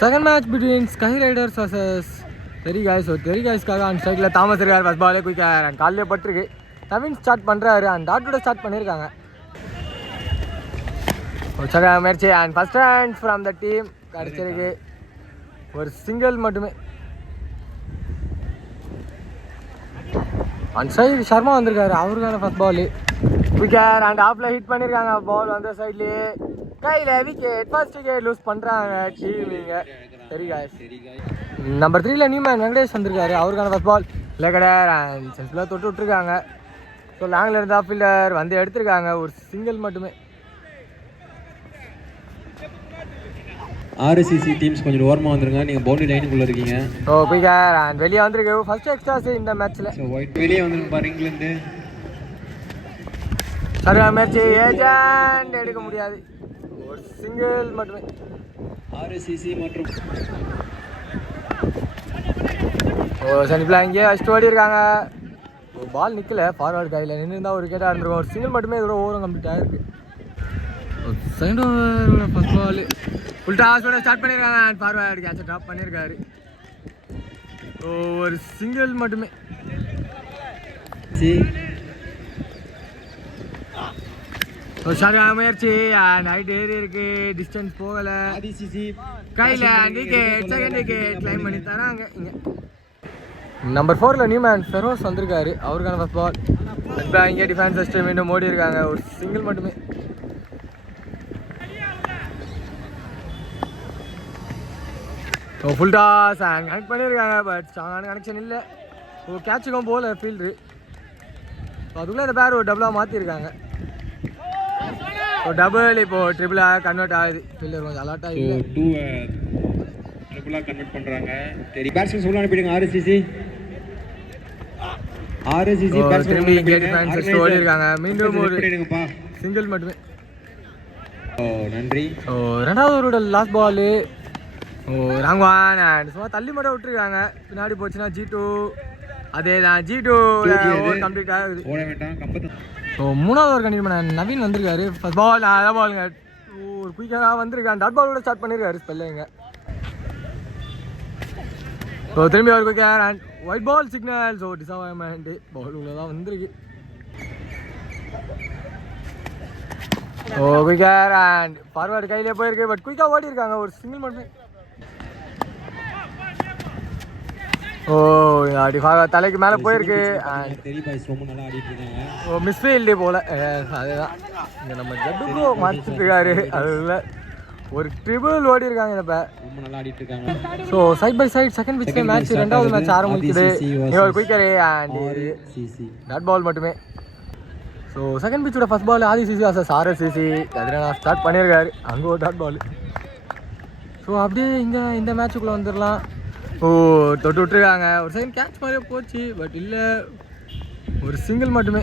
Second match between Sky Riders versus Terry Guys. So Terry Guys காக அந்த சைடில் Thomas இருக்கார். ஃபஸ்ட் பாலே குயிக்காக அண்ட் காலையே பட்டிருக்கு. நவீன் ஸ்டார்ட் பண்ணுறாரு அண்ட் டாட்டோட ஸ்டார்ட் பண்ணியிருக்காங்க. சக முயற்சி and first run from the team கிடச்சிருக்கு. ஒரு சிங்கிள் மட்டுமே. அண்ட் சைடு சர்மா வந்திருக்காரு. அவருக்கான ஃபஸ்ட் பால் குயிக்கர் அண்ட் ஆஃபில் ஹிட் பண்ணியிருக்காங்க. பால் வந்த சைட்லேயே கையில் விக்கெட். ஃபர்ஸ்ட் விக்கெட் லூஸ் பண்ணுறாங்க டீம். இங்கே சரி காய்ஸ். நம்பர் 3ல நியூமேன் வெங்கடேஷ் வந்திருக்காரு. அவருக்கான ஃபஸ்ட் பால் லெகடர் அண்ட் சென்ஸ்ஃபுல்லாக தொட்டு விட்டுருக்காங்க. ஸோ லாங்கில் இருந்த ஃபீல்டர் வந்து எடுத்திருக்காங்க. ஒரு சிங்கிள் மட்டுமே. ஆர்சிசி டீம்ஸ் கொஞ்சம் ஓரமாக வந்துருங்க. நீங்கள் பவுண்டரி லைனுக்குள்ளே இருக்கீங்க. ஸோ குயிக்கர் அண்ட் வெளியே வந்திருக்கு. ஃபர்ஸ்ட் எக்ஸ்ட்ராஸ் இந்த மேட்ச்சில். ஸோ ஒயிட் வெளியே வந்துருக்கு பாரு இங்கிலேருந்து. சரியான முயற்சி. ஏஜென்ட் எடுக்க முடியாது. ஒரு சிங்கிள் மட்டுமே. ஆர்சிசி மற்றும் சனிப்பில் இங்கே ஃபஸ்ட்டு ஓடி இருக்காங்க. பால் நிற்கல. ஃபார்வர்டு கையில் நின்று ஒரு விக்கெட்டாக இருந்திருக்கும். ஒரு சிங்கிள் மட்டுமே இதோட ஓவரும் கம்ப்ளீட் ஆகிருக்கு. செகண்ட் ஓவரோட ஃபஸ்ட் பால் ஃபுல் டாஸோட ஸ்டார்ட் பண்ணியிருக்காங்க. அண்ட் ஃபார்வர்டு கேட்சை ட்ராப் பண்ணியிருக்காரு. ஒரு சிங்கிள் மட்டுமே. சரியான முயற்சி அண்ட் ஹைட் ஏறி இருக்கு. டிஸ்டன்ஸ் போகலை. கையில் விக்கெட். செகண்ட் விக்கெட் கிளைம் பண்ணி தராங்க. இங்கே நம்பர் 4ல நியூமேன் ஃபெரோஸ் வந்திருக்காரு. அவருக்கான ஃபஸ்ட் பால் இங்கே டிஃபென்ஸ் ஃபஸ்ட்டு மீண்டும் ஓடி இருக்காங்க. ஒரு சிங்கிள் மட்டுமே. ஃபுல் டாஸ் கனெக்ட் பண்ணியிருக்காங்க. பட் ஸ்ட்ராங்கான கனெக்ஷன் இல்லை. கேட்சுக்கும் போகல ஃபீல்டு. அதுக்குள்ளே இந்த பேர் ஒரு டபுளாக மாற்றிருக்காங்க. டபுள் இப்போ ட்ரிபிளாக கன்வெர்ட் ஆகுது. ஃபீல்டர் கொஞ்சம் அலர்ட்டாக இல்லை. 2 ட்ரிபிளாக கன்வெர்ட் பண்ணுறாங்க. சரி பேட்ஸ்மேன் சொல்ல அனுப்பிடுங்க. ஆர்சிசி திரும்பி இங்கே டிஃபென்ஸ் ஓடி இருக்காங்க. மீண்டும் ஒரு சிங்கிள் மட்டுமே. நன்றி. ரெண்டாவது ஓவரோட லாஸ்ட் பால் ராங்வான் அண்ட் சும்மா தள்ளி மட்டும் விட்டுருக்காங்க. பின்னாடி போச்சுன்னா G2 அதே தான். G2 கம்ப்ளீட் ஆகுது. ஸோ மூணாவது ஓவர் கண்டிப்பாக நவீன் வந்திருக்காரு. ஃபஸ்ட் பால் அதான் பாலுங்க. ஒரு குயிக்காக வந்திருக்காங்க. டாட் பாலோட ஸ்டார்ட் பண்ணியிருக்காரு ஸ்பெல்லிங்க. ஸோ திரும்பி ஒரு குயிக்காக and white ball signal. So disappointment. Ball உள்ள தான் வந்திருக்கு. குயிக்காக அண்ட் ஃபார்வர்டு கையிலே போயிருக்கு. பட் குயிக்காக ஓடி இருக்காங்க. ஒரு சிங்கிள் மட்டுமே. தலைக்கு மேலே போயிருக்கு. மிஸ்ஃபீல்டு போல. அதுதான் இங்கே நம்ம ஜட்டுக்கோ மாற்றிட்டு இருக்காரு. அதில் ஒரு ட்ரிபிள் ஓடி இருக்காங்க. இப்போ so side by side second பிச்சில் மேட்ச் ரெண்டாவது மேட்ச் ஆரம்பிக்குது. ஒரு குயிக்கரு அண்ட் டாட் பால் மட்டுமே. ஸோ செகண்ட் பிச்சோட ஃபஸ்ட் பால் ஆதிசிசி வர்சஸ் ஆர்சிசி. அதில் நான் ஸ்டார்ட் பண்ணியிருக்காரு. அங்கே ஒரு டாட் பால். ஸோ அப்படியே இங்கே இந்த மேட்சுக்குள்ளே வந்துடலாம். தொட்டு விட்டுருக்காங்க. ஒரு செகண்ட் கேட்ச் மாதிரியே போச்சு. பட் இல்லை, ஒரு சிங்கிள் மட்டுமே.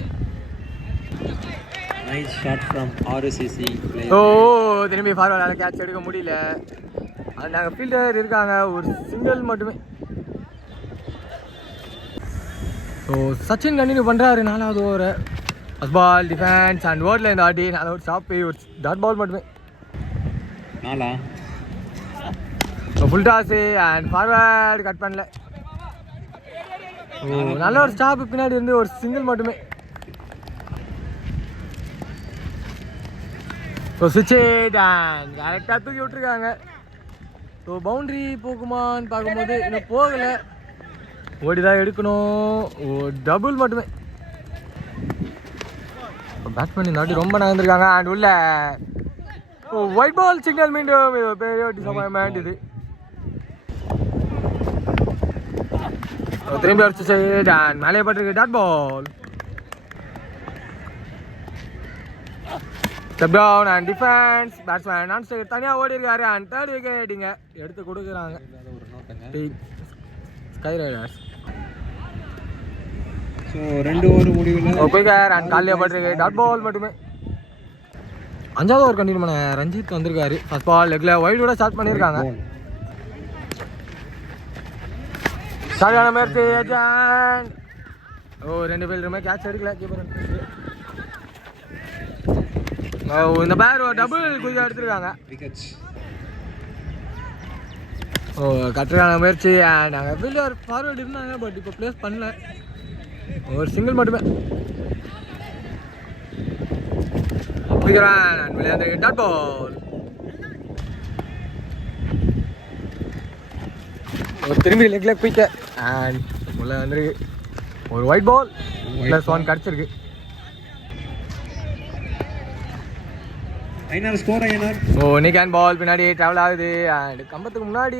திரும்பி ஃபார்வர்டால் கேட்ச் எடுக்க முடியல. அது நாங்கள் ஃபீல்டர் இருக்காங்க. ஒரு சிங்கிள் மட்டுமே. ஸோ சச்சின் கண்டினியூ பண்ணுறாரு. நாலாவது over first ball defence and ஓவரில் இந்த ஆடி நாலாவது ஸ்டாப்பு. ஒரு டாட் பால் மட்டுமே. Full toss and forward cut பண்ணல. நல்ல ஒரு ஸ்டாப்பு. பின்னாடி இருந்து ஒரு சிங்கிள் மட்டுமே. சுவிட்ச் அண்ட் கரெக்டாக தூக்கி விட்டுருக்காங்க. ஸோ பவுண்ட்ரி போக்குமான்னு பார்க்கும்போது இன்னும் போகலை. ஓடி தான் எடுக்கணும். டபுள் மட்டுமே. பேட்ஸ்மேன் இந்த வாட்டி ரொம்ப நகர்ந்துருக்காங்க. அண்ட் உள்ள ஒயிட் பால் சிக்னல். மீண்டும் பெரிய டிசப்பாயின்மெண்ட் இது. திரும்பி அடிச்சு சைடு அண்ட் மேலே பட்டிருக்கு. Dot ball. Step down and defence. Batsman non striker தனியாக ஓடி இருக்காரு. அண்ட் தேர்ட் விக்கெட் இங்கே எடுத்து கொடுக்குறாங்க ஸ்கை ரைடர்ஸ். ஸோ 2 ஓவர் முடிவில் குயிக்கர் அண்ட் காலையே பட்டிருக்கு. டாட் பால் மட்டுமே. அஞ்சாவது ஓவர் கண்டினியூ பண்ண ரஞ்சித் வந்திருக்காரு. ஃபர்ஸ்ட் பால் லெக்கில் ஒயிட்டோட ஸ்டார்ட் பண்ணியிருக்காங்க. சரியான முயற்சி. ஏஜென்ட் ரெண்டு ஃபீல்டருமே கேட்ச் எடுக்கல. கீப்பர் இந்த பேர் ஒரு டபுள் குயிக்காக எடுத்துருக்காங்க. ஓ கட்டுறான முயற்சி நாங்கள் ஃபீல்டர் ஃபார்வர்டு இருந்தாங்க பட் இப்போ ப்ளேஸ் பண்ணல ஒரு சிங்கிள் மட்டுமே விளையாண்டு டாட் பால் ஒரு திரும்பி லெக்ல குயிக்க அண்ட் உள்ள வந்துருக்கு ஒரு ஒயிட் பால் +1 கிடச்சிருக்கு ஐநார் ஸ்கோர் ஐநார் ஸோ நிக் பால் பின்னாடி ட்ராவல் ஆகுது அண்ட் கம்பத்துக்கு முன்னாடி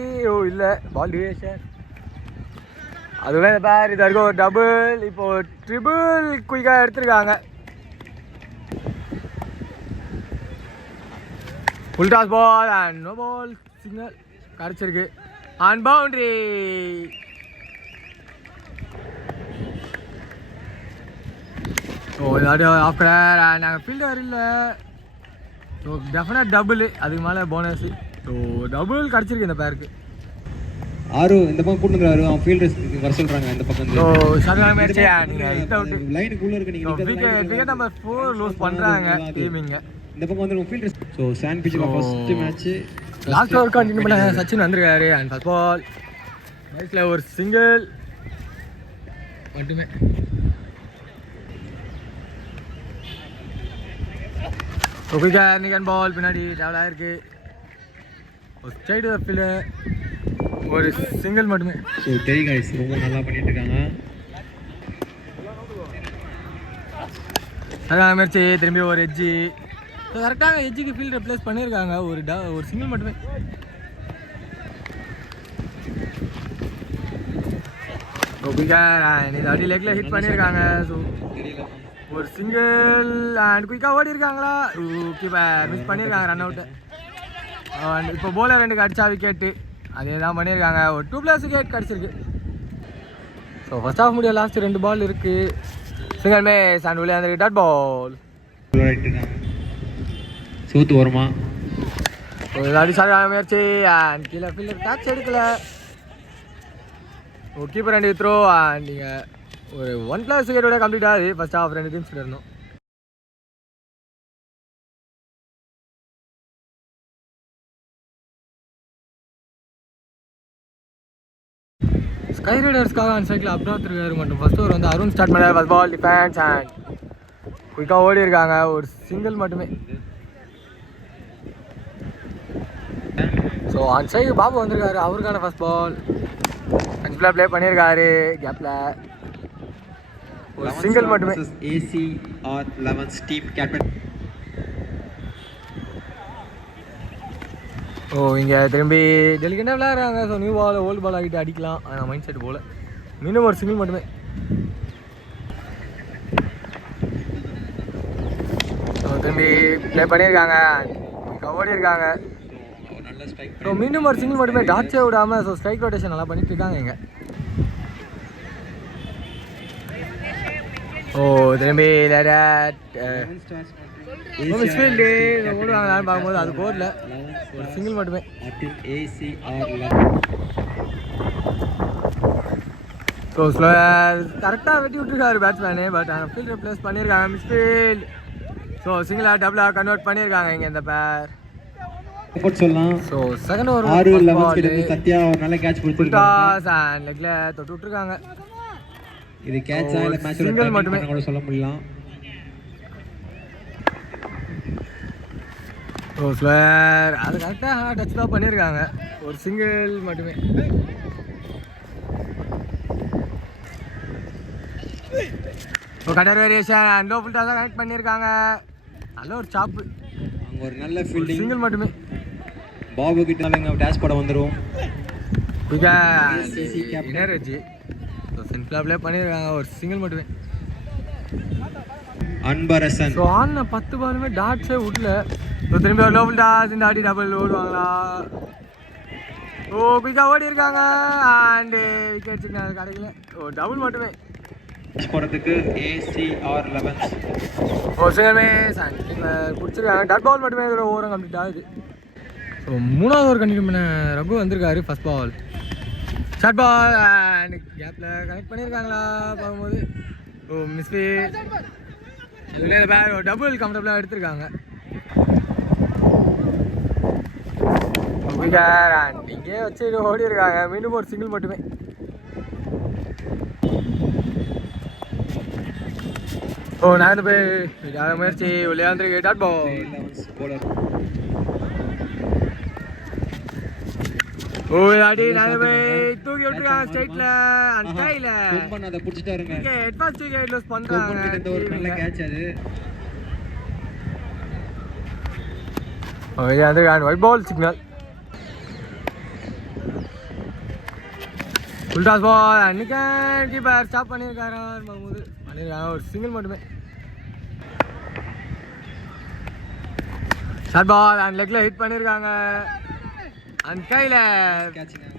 இல்லை பால் டிவியேஷன் அதுவே பேர் இது வரைக்கும் ஒரு டபுள் இப்போ ட்ரிபிள் குயிக்காக எடுத்திருக்காங்க full toss ball and no ball signal கிடச்சிருக்கு அண்ட் பவுண்டரி ஸோ இதாடி ஆஃப்டர் அண்ட் நாங்கள் ஃபீல்டர் இல்லை ஸோ டெஃபினட் டபுள் அதுக்கு மேலே போனஸ் ஸோ டபுள் கிடச்சிருக்கு இந்த பேருக்கு ஆறு இந்த பக்கம் கூட்டு வந்துறாரு அவன் ஃபீல்டர்ஸ் வர சொல்றாங்க இந்த பக்கம் ஸோ சரியான மேட்ச் நீங்க ஹிட் அவுட் லைனுக்குள்ள இருக்கு நீங்க விக்கெட் நம்பர் 4 லூஸ் பண்றாங்க டீமிங்க இந்த பக்கம் வந்து ஃபீல்டர்ஸ் ஸோ சாண்ட் பிட்ச்ல first match last over continue பண்ண சச்சின் வந்திருக்காரு அண்ட் ஃபர்ஸ்ட் பால் மேட்ச்ல ஒரு சிங்கிள் மட்டுமே விக்கெட் நிக் பால் பின்னாடி டிராவல் ஆயிருக்கு ஒரு ஸ்ட்ரைட் ஃபீல்டு ஒரு சிங்கிள் மட்டுமே ஸோ டெரி கைஸ் ரொம்ப நல்லா பண்ணிட்டு இருக்காங்க அதான் மேட்ச்சு திரும்பி ஒரு எட்ஜி ஸோ கரெக்டாக எட்ஜுக்கு ஃபீல்டர் ப்ளேஸ் பண்ணியிருக்காங்க ஒரு சிங்கிள் மட்டுமே இது அடி லெக்கில் ஹிட் பண்ணியிருக்காங்க ஸோ ஒரு சிங்கிள் அண்ட் குயிக்காக ஓடி இருக்காங்களா கீப்பர் மிஸ் பண்ணியிருக்காங்க ரன் அவுட்டு அண்ட் இப்போ போலர் 2 அடிச்சா விக்கெட்டு அதே தான் பண்ணியிருக்காங்க ஒரு 2+ விக்கெட் கிடச்சிருக்கு ஸோ ஃபர்ஸ்ட் ஆஃப் முடிய லாஸ்ட் 2 பால் இருக்குது சிங்கிள் மேஸ் அண்ட் விளையாண்டு டாட் பால் சூத்து வருமா ஸோ இதாடி சரியான முயற்சி அண்ட் கீழே ஃபீல்டர் கேட்ச் எடுக்கல ஓ கீப்பர் 2 த்ரோ அண்ட் நீங்கள் ஒரு 1+ விக்கெட்டோட கம்ப்ளீட் ஆகுது ஃபர்ஸ்ட் ஆஃப் 2 டீம்ஸ் இருந்தோம் ஸ்கை ரைடர்ஸ்க்காக அந்த சைக்கிள் அப்டோத் இருக்காரு மட்டும் ஃபர்ஸ்ட் ஓவர் வந்து அருண் ஸ்டார்ட் பண்ணார் ஃபர்ஸ்ட் பால் டிஃபென்ஸ் அண்ட் குயிக்காக ஓடி இருக்காங்க ஒரு சிங்கிள் மட்டுமே ஸோ அந்த சைடு பாபு வந்திருக்காரு அவருக்கான ஃபர்ஸ்ட் பால் அஞ்சுல ப்ளே பண்ணியிருக்காரு கேப்பில் ஒரு சிங்கிள் மட்டுமே ACR 11 டீம் கேப்டன் ஓ இங்கே திரும்பி டெலிகேட்டாக விளையாடுறாங்க ஸோ நியூ பால் ஓல்டு பால் ஆகிட்டு அடிக்கலாம் ஆனால் மைண்ட் செட் போல் மினிமம் ஒரு சிங்கிள் மட்டுமே ஸோ திரும்பி ப்ளே பண்ணியிருக்காங்க ஓடி இருக்காங்க ஸோ மீண்டும் ஒரு சிங்கிள் மட்டுமே டாட்ஸே விடாமல் ஸோ ஸ்ட்ரைக் ரொட்டேஷன் நல்லா பண்ணிட்டு இருக்காங்க இங்கே ஓ திரும்பி மிஸ்ஃபீல்டு ஓடுவாங்களான்னு பார்க்கும்போது அது போடல ஒரு சிங்கிள் மட்டுமே ஸோ ஸ்லோ கரெக்டாக வெட்டி விட்டுருக்காரு பேட்ஸ்மேனு பட் ஆனால் ஃபீல்டர் ப்ளேஸ் பண்ணியிருக்காங்க மிஸ்ஃபீல்ட் ஸோ சிங்கிளாக டபுளாக கன்வெர்ட் பண்ணியிருக்காங்க இங்கே இந்த பேர் சொல்லலாம் ஸோ செகண்ட் ஓவர் 6 சத்யா ஒரு நல்ல கேட்ச் கொடுத்துருக்காங்க அண்ட் லெக்ல தொட்டு விட்டுருக்காங்க இது கேட்சா இல்ல மேட்ச் சிங்கிள் மட்டுமே கூட சொல்ல முடியலாம் ஓ ஸ்லோயர் அது கரெக்டாக டச் தான் பண்ணியிருக்காங்க ஒரு சிங்கிள் மட்டுமே so cutter variation and low full toss தான் கனெக்ட் பண்ணியிருக்காங்க நல்ல ஒரு சாப்பு அங்கே ஒரு நல்ல ஃபீல்டிங் சிங்கிள் மட்டுமே பாபு கிட்ட டேஷ் போட வந்துடும் எனர்ஜி ஸோ சிம்பிளாக ப்ளே பண்ணியிருக்காங்க ஒரு சிங்கிள் மட்டுமே அன்பரசன் ஸோ ஆன 10 பாலுமே டாட்ஸே விடல ஸோ திரும்பி ஒரு லோ ஃபுல் டாஸ் இந்த ஆடி டபுள் ஓடுவாங்களா ஓ குயிக்காக ஓடி இருக்காங்க அண்டு விக்கெட் சிக்னல் கிடைக்கல ஓ டபுள் மட்டுமே போகிறதுக்கு ACR 11 ஓ சிங்கமே பிடிச்சிருக்காங்க டாட் பால் மட்டுமே இதோட ஓவரம் கம்ப்ளீட் ஆகுது ஸோ 3வது ஓவர் கண்டினியூ பண்ண ரகு வந்திருக்காரு first ball short ball and கேப்பில் கனெக்ட் பண்ணியிருக்காங்களா பார்க்கும்போது ஓ மிஸ்ஃபீல்ட் இல்லை பேர் டபுள் கம்ஃபர்டபுளாக எடுத்திருக்காங்க குயிக்கர் அண்ட் இங்கே வச்சு ஓடி இருக்காங்க. மீண்டும் ஒரு சிங்கிள் மட்டுமே. ஓ நான் போய் முயற்சி விளையாண்டுருக்கு. Dot ball. ஓ அடி நான் போய் தூக்கி விட்டுருக்காங்க ஸ்ட்ரைட்ல அண்ட் கையில அதை பிடிச்சிட்டாருங்க. அட்வான்ஸ் விக்கெட் லூஸ் பண்றாங்க. ஒரு நல்ல கேட்ச் அது. ஓ அது ஒயிட் பால் சிக்னல். உல்டாஸ் பால் அன்னைக்கு கீப்பர் ஸ்டாப் பண்ணியிருக்காரு. மஹமூது பண்ணியிருக்காங்க ஒரு சிங்கிள் மட்டுமே. ஷார்ட் பால் அண்ட் லெக்ல ஹிட் பண்ணியிருக்காங்க அண்ட் கையில்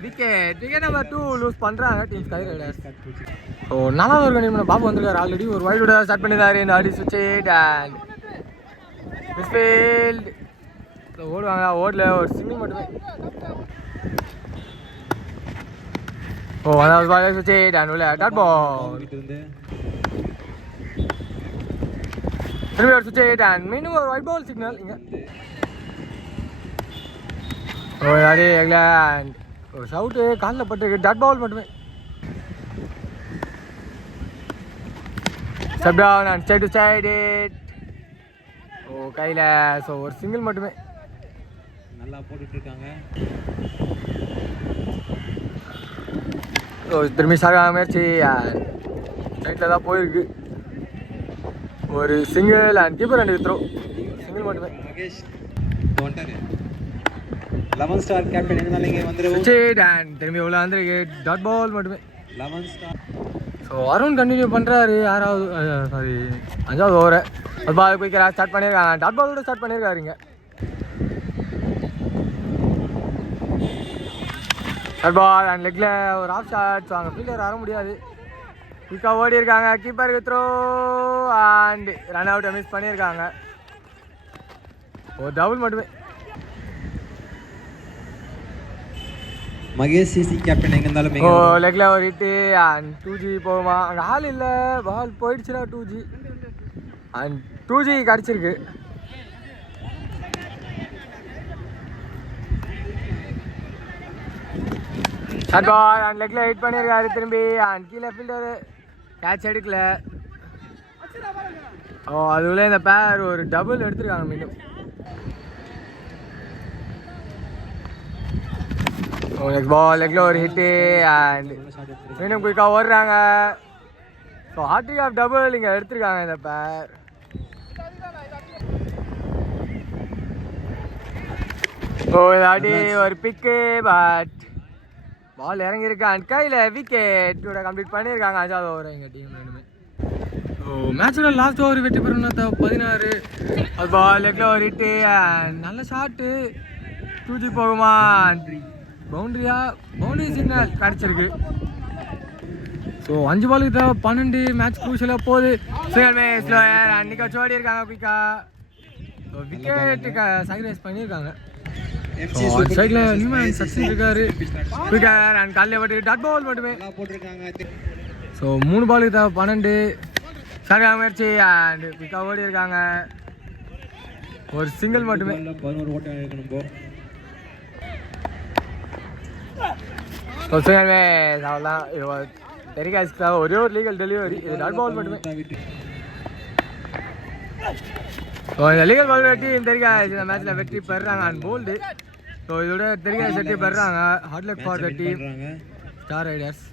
விக்கெட் நம்பர் 2 லூஸ் பண்ணுறாங்க டீம் ஸ்கை ரைடர்ஸ். ஸோ நாலாவது ஒரு கண்டிப்பாக பாபு வந்திருக்காரு. ஆல்ரெடி ஒரு வைடோட ஸ்டார்ட் பண்ணியிருந்தாரு. இந்த அடி சுவிட்ச் ஹிட் அண்ட் மிஸ்ஃபீல்ட் ஓடுவாங்க. ஓடல ஒரு சிங்கிள் மட்டுமே. ஓ அதாவது பால் சுவிட்ச் ஹிட் அண்ட் உள்ள டாட் பால். திரும்பி ஒரு சுவிட்ச் ஹிட் அண்ட் மீண்டும் ஒரு ஒயிட் பால் சிக்னல் இங்கே. ஓ யாரு எக்லாண்ட் ஒரு ஷவுட்டு காலில் பட்டு டாட் பால் மட்டுமே. Step down and straight to side it. Oh கையில் ஸோ ஒரு சிங்கிள் மட்டுமே. நல்லா போட்டுட்டு இருக்காங்க. ஸோ திரும்பி சாக முயற்சி சைட்டில் தான் போயிருக்கு. ஒரு single and keeper and throw single மட்டுமே. மகேஷ் வந்துட்டாரு. 11 ஸ்டார் கேப்டன் இருந்தாலும் இங்கே வந்துருவோம். ஸ்ட்ரைட் அண்ட் திரும்பி உள்ள வந்துருக்கு டாட் பால் மட்டுமே. 11 ஸ்டார். ஸோ அருண் கண்டினியூ பண்ணுறாரு. 5வது ஓவரை ஒரு பால் குயிக்கராக ஸ்டார்ட் பண்ணியிருக்காங்க. டாட் பாலோட ஸ்டார்ட் பண்ணியிருக்காருங்க. டாட் பால் அண்ட் லெக்கில் ஒரு ஆஃப் ஷாட். ஸோ அங்கே ஃபீல்டர் வர முடியாது. குயிக்காக ஓடி இருக்காங்க. கீப்பருக்கு த்ரோ அண்ட் ரன் அவுட்டை மிஸ் பண்ணியிருக்காங்க. ஒரு டபுள் மட்டுமே. மகேஷ் சிசி கேப்டன் எங்க இருந்தாலும் ஓ லெக்ல ஒரு ஹிட்டு அண்ட் 2G போகுமா? அங்கே ஆள் இல்லை. பால் போயிடுச்சுன்னா 2G அண்ட் 2G கிடச்சிருக்கு. ஷார்ட் பால் அண்ட் லெக்ல ஹிட் பண்ணியிருக்காரு திரும்பி அண்ட் கீழே ஃபீல்டரு கேட்ச் எடுக்கல. ஓ அதுக்குள்ளே இந்த பேர் ஒரு டபுள் எடுத்துருக்காங்க மீண்டும். நெக்ஸ்ட் பால் லெக்ல ஒரு ஹிட்டு அண்ட் மீண்டும் குயிக்காக ஓடுறாங்க. ஸோ ஹார்டிக் ஆஃப் டபுள் இங்கே எடுத்துருக்காங்க இந்த பேர். ஓ இதாட்டி ஒரு பிக்கு பட் பால் இறங்கியிருக்கு அண்ட் கையில் விக்கெட்டோட கம்ப்ளீட் பண்ணியிருக்காங்க 5வது ஓவர் எங்கள் டீம் ரெண்டுமே. ஸோ மேட்சோட லாஸ்ட் ஓவர் வெற்றி பெறணும்னா 16. அது பால் லெக்ல ஒரு ஹிட்டு அண்ட் நல்ல ஷாட்டு 2G போகுமா? பவுண்டரி சிக்னல் கிடச்சிருக்கு. ஸோ 5 பாலுக்கு தேவை 12. மேட்ச் க்ரூஷியலாக போகுது. ஸ்லோயர் அன்னைக்கு வச்சு ஓடி இருக்காங்க குயிக்கா. விக்கெட்டுக்கு சாக்ரிஃபைஸ் பண்ணியிருக்காங்க. சைடில் நியூமேன் சச்சின் இருக்காரு. குயிக்கர் அண்ட் காலையில் பட்டு டாட் பால் மட்டுமே. ஸோ 3 பாலுக்கு தேவை 12. சரியாக முயற்சி அண்ட் குயிக்கா ஓடி இருக்காங்க. ஒரு சிங்கிள் மட்டுமே. 11 ஓட்டம் இருக்கணும். அவ்வளோதான் தெரிகாஸ்க்கு ஒரே ஒரு லீகல் டெலிவரி. இது டாட் பால் மட்டுமே. ஸோ இந்த லீகல் பால் வெட்டி தெரிகாஸ் இந்த மேட்ச்சில் வெற்றி பெறுறாங்க அண்ட் போல்டு. ஸோ இதோட தெரிகாஸ் வெற்றி பெறுறாங்க. Hard luck for the team Star Riders.